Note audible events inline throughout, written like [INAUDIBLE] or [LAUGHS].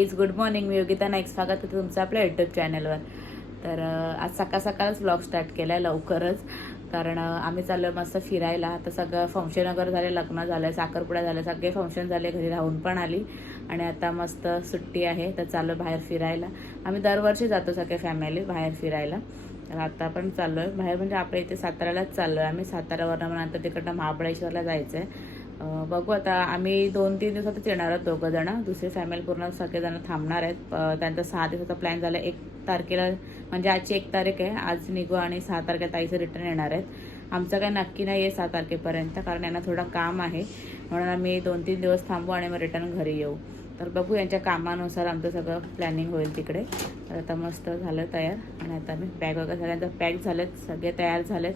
Guys good morning मी योगिता नाईक. स्वागत आहे तुमचं आपल्या युट्यूब चॅनलवर तर आज सकाळ सकाळच ब्लॉग स्टार्ट केला आहे लवकरच. कारण आम्ही चाललो मस्त फिरायला. आता सगळं फंक्शन वगैरे झाले लग्न झालं साखरपुडा झालं सगळे फंक्शन झाले घरी राहून पण आली. आणि आता मस्त सुट्टी आहे तर चाललो बाहेर फिरायला. आम्ही दरवर्षी जातो सगळे फॅमिली बाहेर फिरायला. तर आता पण चाललो आहे बाहेर म्हणजे आपल्या इथे साताऱ्यालाच चाललो आहे आम्ही साताऱ्यावरनं म्हणून नंतर तिकडनं महाबळेश्वरला जायचं आहे बघू आता आम्ही दोन तीन दिवसातच येणार आहोत दोघं जण. दुसरी फॅमिली पूर्ण सगळेजण थांबणार आहेत. त्यांचा सहा दिवसाचा प्लॅन झाला. एक तारखेला म्हणजे आजची एक तारीख आहे. आज निघू आणि सहा तारखेला ताईचं रिटर्न येणार आहेत. आमचं काही नक्की नाही आहे सहा तारखेपर्यंत कारण यांना थोडं काम आहे. म्हणून आम्ही दोन तीन दिवस थांबू आणि मग रिटर्न घरी येऊ. तर बघू यांच्या कामानुसार आमचं सगळं प्लॅनिंग होईल तिकडे. तर आता मस्त झालं तयार. आणि आता आम्ही बॅग वगैरे सगळ्यांचं पॅक झालेत. सगळे तयार झालेत.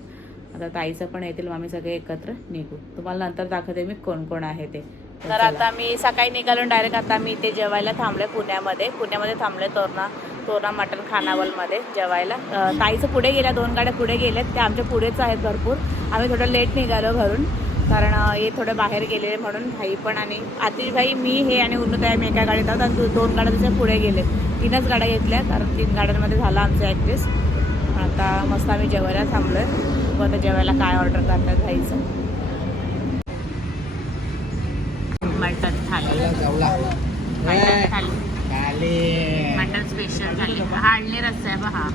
आता ताईचं पण येतील मग आम्ही सगळे एकत्र निघू. तुम्हाला नंतर दाखवते मी कोण कोण आहे ते. तर आता मी सकाळी निघालो डायरेक्ट आता मी इथे जेवायला थांबले पुण्यामध्ये. पुण्यामध्ये थांबले तोरणा तोरणा मटण खानावलमध्ये जेवायला. ताईचं पुढे गेल्या दोन गाड्या पुढे गेल्यात त्या आमच्या पुढेच आहेत भरपूर. आम्ही थोडं लेट निघालो घरून. कारण हे थोडं बाहेर गेलेले म्हणून भाई पण आणि आतिश भाई मी हे आणि उन्नत आहे मी एका गाडीत आहोत. आणि दोन गाड्या त्याच्या पुढे गेले. तीनच गाड्या घेतल्या. कारण तीन गाड्यांमध्ये झालं आमचं ॲडजस्ट आता मस्त आम्ही जेवायला थांबलोय. बघू आता जेवायला काय ऑर्डर करतात भाईचं mutton thali. Mutton mutton special thali. हा आणले रस्सा आहे बघा.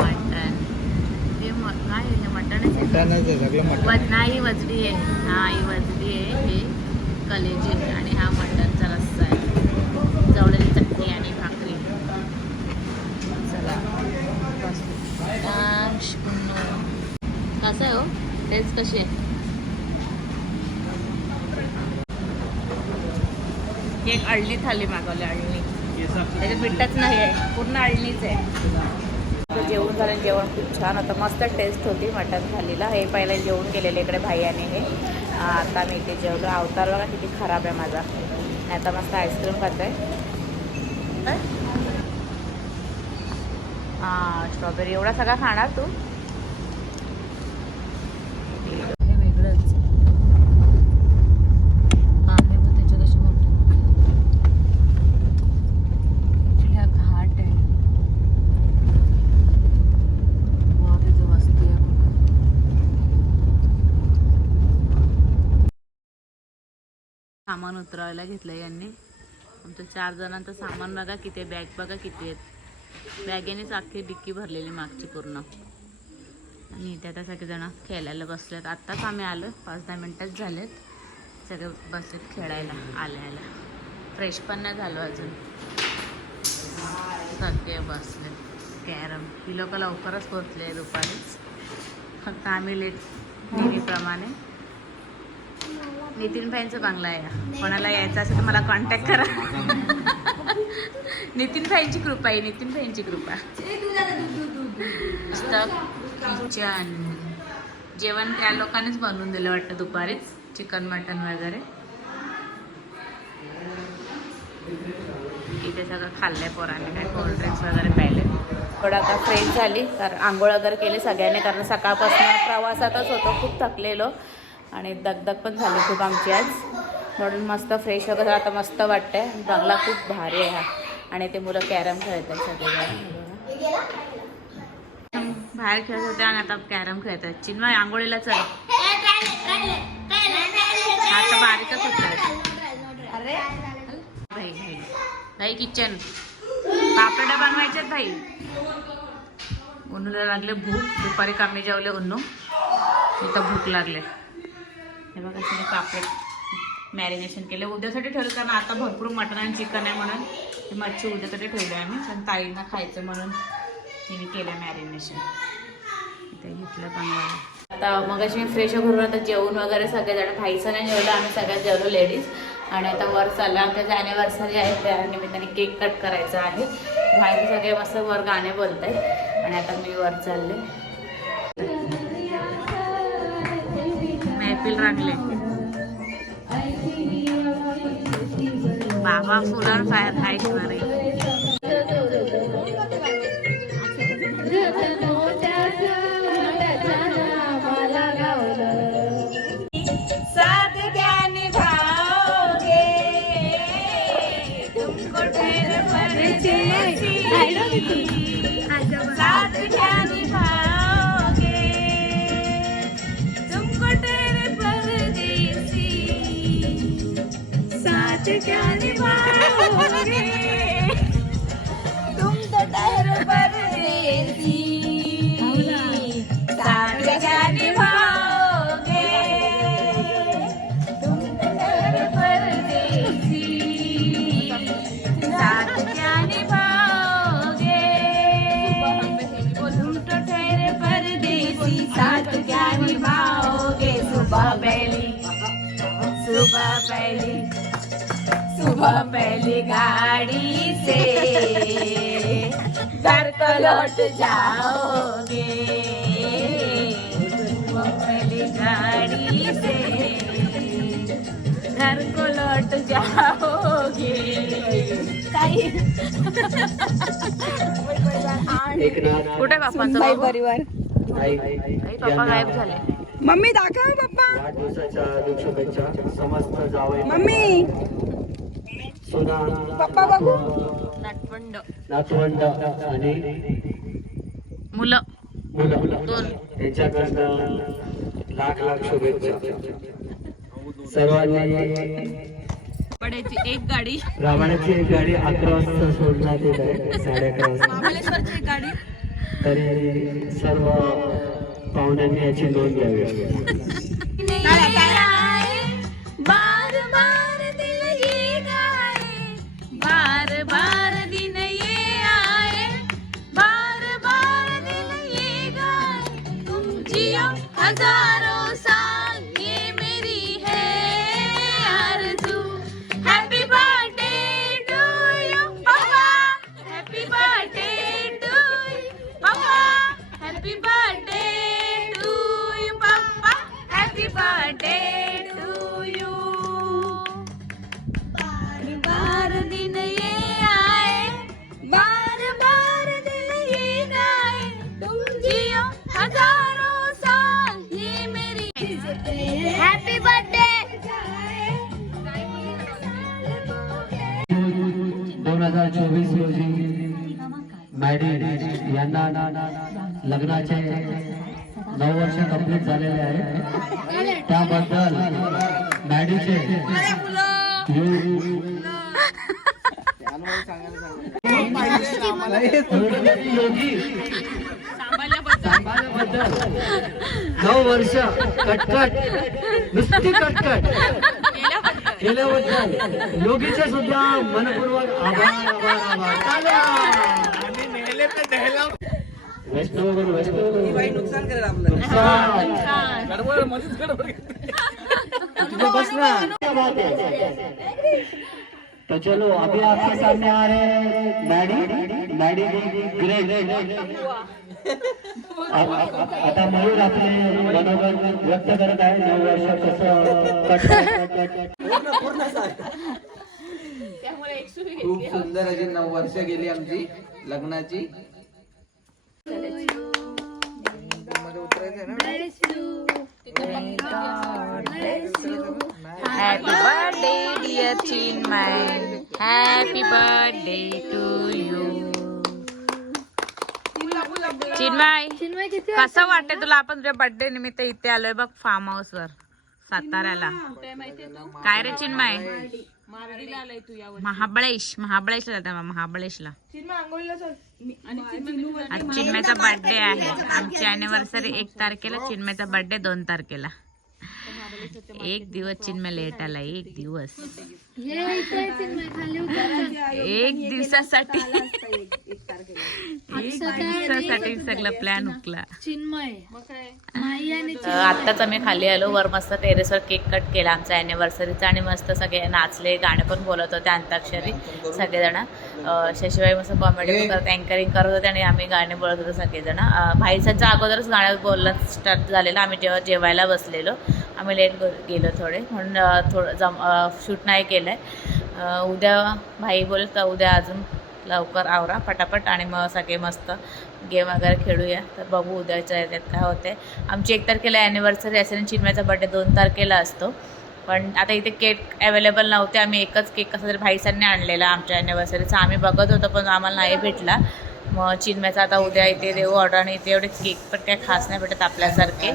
मटन हे म- काय आहे हे मटणच आहे. नाही वजडी आहे. हा ही वजडी आहे हे कलेजी आणि हा मटनचा रस्सा आहे. जवळली चटणी आणि भाकरी चला आश, पुन्हा. कसं आहे हो टेस्ट कशी आहे. एक अळणी थाली मागवली अळणी त्याच्यात मिठच नाही आहे पूर्ण अळणीच आहे. जेवण झालं जेवण खूप छान. आता मस्त टेस्ट होती मटन थालीला. हे पहिला जेवण केलेलं इकडे भाईयाने हे. आता मी इथे जेवलो. अवतार बघा किती खराब आहे माझा. आता मस्त आईस्क्रीम खात आहे हां स्ट्रॉबेरी एवढा सगळा खाणार तू हे वेगळंच कांदे पण त्याच्यात असे मोठे Actually हा घाट आहे वा, तिथं वस्ती आहे बघा. सामान उतरवायला घेतलं यांनी. आमचं चार जणांचं सामान बघा किती आहे. बॅग बघा किती आहेत. बॅगेनेच अख्खी डिक्की भरलेली मागची पूर्ण. आणि इथे आता सगळेजण खेळायला बसलेत. आत्ताच आम्ही आलो. पाच दहा मिनटंच झालेत. सगळे बसलेत खेळायला आल्याला. फ्रेश पण नाही झालो अजून. सगळे बसलेत. कॅरम. ही लोक लवकरच पोचले दुपारीच फक्त आम्ही लेट नेहमीप्रमाणे. नितीन भाईंचा बंगला आहे. कोणाला यायचं असेल तर मला कॉन्टॅक्ट करा. [LAUGHS] नितीन भाईंची कृपा आहे. नितीन भाईंची कृपा. पुस्तक किचन. जेवण त्या लोकांनीच बनवून दिलं वाटतं दुपारीच. चिकन मटन वगैरे. इथे सगळं खाल्लंय पोरांनी काय कोल्ड ड्रिंक्स वगैरे प्यायले. थोडं आता फ्रेश झाली कारण आंघोळ वगैरे केली सगळ्यांनी कारण सकाळपासून प्रवासातच होतो खूप थकलेलो. आणि दगदग पण झाली खूप आमची आज. म्हणून मस्त फ्रेश वगैरे आता मस्त वाटतंय. बंगला खूप भारी आहे हा. आणि ते मुलं कॅरम खेळतात सगळे बाहेर खेळत होते आणि आता कॅरम खेळतात चिन्मय आंघोळीला चल. आता बारीकच होत भाई भाई भाई किचन पापड्या बनवायच्यात भाई उन्नूला लागले भूक. दुपारी कामी जेवले उन्नू इथं भूक लागले. हे बघा तिने पापड मॅरिनेशन केले. उद्यासाठी ठेवलं कारण आता भरपूर मटण आणि चिकन आहे म्हणून. मच्छी उद्यासाठी ठेवले आम्ही पण ताईंना खायचं म्हणून. तिने केलं मॅरिनेशन घेतलं बनवायला आता मग मी फ्रेश करून आता जेवण वगैरे सगळेजण भाईचं नाही जेवलं आम्ही सगळ्यात जेवलो लेडीज आणि आता वर चाललं आमच्या जे ॲनिव्हर्सरी आहे त्या निमित्ताने केक कट करायचा आहे. बाहेर सगळे मस्त वर गाणे बोलत आहेत आणि आता मी वर चालले. मैफिल राखले बाबा फुलावर फायर ऐकणार आहे. साथ क्या सुबह पहली गाड़ी से घर को लौट जाओगे. सुबह पहली गाड़ी से घर को लौट जाओगे कुठे बाप्पांचा? परिवार आई. आई, पप्पा गायब झाले. मम्मी दाखव पप्पा. वाढदिवसाच्या हार्दिक शुभेच्छा समस्त जावई मम्मी. पप्पा बघू. नाटपंड नातवंड आणि मुलं. मुलं. दोन. यांच्याकडनं लाख लाख शुभेच्छा. सर्वांनी पडायची एक गाडी. रावणाची एक गाडी अकरा वाजता सोडण्यात येत आहे. साडे अकरा वाजता. महाबळेश्वरची एक गाडी. तरी सर्व पाहुण्यांनी याची नोंद घ्यावी. चोवीस रोजी मॅडी यांना लग्नाचे नऊ वर्ष कंप्लीट झालेले आहे त्याबद्दल मॅडीचे नऊ वर्ष कटकट नुसती कटकट. केल्याबद्दल योगीचे सुद्धा मनपूर्वक आभार आभार आभार. वैष्णव वैष्णव नुकसान करेल आपलं नुकसान. तुझे बस ना क्या बात है तो चलो अभी आपके सामने आ रहे हैं. मैडी मैडी ग्रेट आता मयूर आपले मनोगत व्यक्त करत आहे. नऊ वर्ष कसं खूप सुंदर अशी नऊ वर्ष गेली आमची लग्नाची Happy birthday, dear Chinmay. Happy birthday to you. Chinmay कसं वाटतंय तुला आपण तुझ्या बर्थडे निमित्त इथे आलोय बघ फार्म हाऊस वर साताऱ्याला. काय रे चिन्मय? महाबळेश महाबळेशला जाते महाबळेशला. आज चिन्मयचा बर्थडे आहे. आमची अॅनिव्हर्सरी एक तारखेला चिन्मयचा बर्थडे दोन तारखेला. एक दिवस चिन्मय लेट आला एक दिवस. एक दिवसासाठी. एक दिवसासाठी सगळं प्लॅन उकला आत्ताच आम्ही खाली आलो वर मस्त टेरेसवर केक कट केला आमचा अॅनिव्हर्सरीचा आणि मस्त सगळे नाचले गाणे पण बोलत होते अंताक्षरी सगळेजण. शशीबाई मस्त कॉमेडी पण करत अँकरिंग करत होते आणि आम्ही गाणे बोलत होतो सगळेजण. भाईसांच्या अगोदरच गाणं बोलणं स्टार्ट झालेलं आम्ही जेव्हा जेवायला बसलेलो आम्ही लेट गेलो थोडे म्हणून थोडं जम शूट नाही केलं. आहे उद्या भाई बोलत तर उद्या अजून लवकर आवरा पटापट आणि मग सगळे मस्त गेम वगैरे खेळूया. तर बघू उद्याच्या याच्यात काय होते आमची एक तारखेला ॲनिव्हर्सरी असेल आणि बड्डे दोन तारखेला असतो. पण आता इथे केक अवेलेबल नव्हते. आम्ही एकच केक कसा तरी भाईसांनी आणलेला आमच्या ॲनिव्हर्सरीचा आम्ही बघत होतो पण आम्हाला नाही भेटला. मग चिन्म्याचा आता उद्या इथे देऊ ऑर्डर आणि इथे एवढे केक पण काय खास नाही भेटत आपल्यासारखे.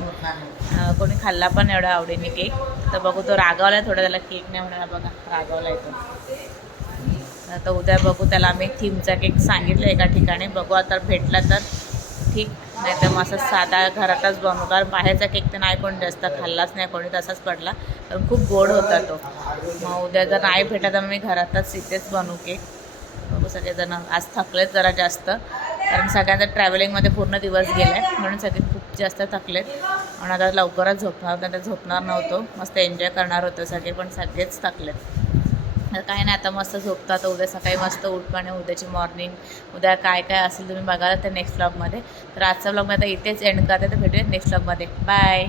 कोणी खाल्ला पण एवढा आवडीने केक तर बघू तो रागावला थोडा त्याला केक नाही म्हणा बघा. रागावला येतो आता उद्या बघू त्याला आम्ही थीमचा केक सांगितलं एका ठिकाणी. बघू आता भेटला तर ठीक. नाही तर मग असं साधा घरातच बनवू. कारण बाहेरचा केक तर नाही कोणी जास्त खाल्लाच नाही कोणी तसाच पडला. पण खूप गोड होता तो. मग उद्या जर नाही भेटला तर मी घरातच इथेच बनवू केक बघू सगळेजण आज थकलेत जरा जास्त. कारण सगळ्यांचा ट्रॅव्हलिंगमध्ये पूर्ण दिवस गेला आहे म्हणून सगळे खूप जास्त थकलेत. म्हणून आता लवकरच झोपणार होतं झोपणार नव्हतो. मस्त एन्जॉय करणार होतो सगळे पण सगळेच थकलेत. तर काही नाही आता मस्त झोपतो आता उद्या सकाळी मस्त उठपणे उद्याची मॉर्निंग उद्या काय काय असेल तुम्ही बघाल तर नेक्स्ट ब्लॉगमध्ये तर आजचा ब्लॉग मी आता इथेच एंड करते तर भेटूया नेक्स्ट ब्लॉगमध्ये बाय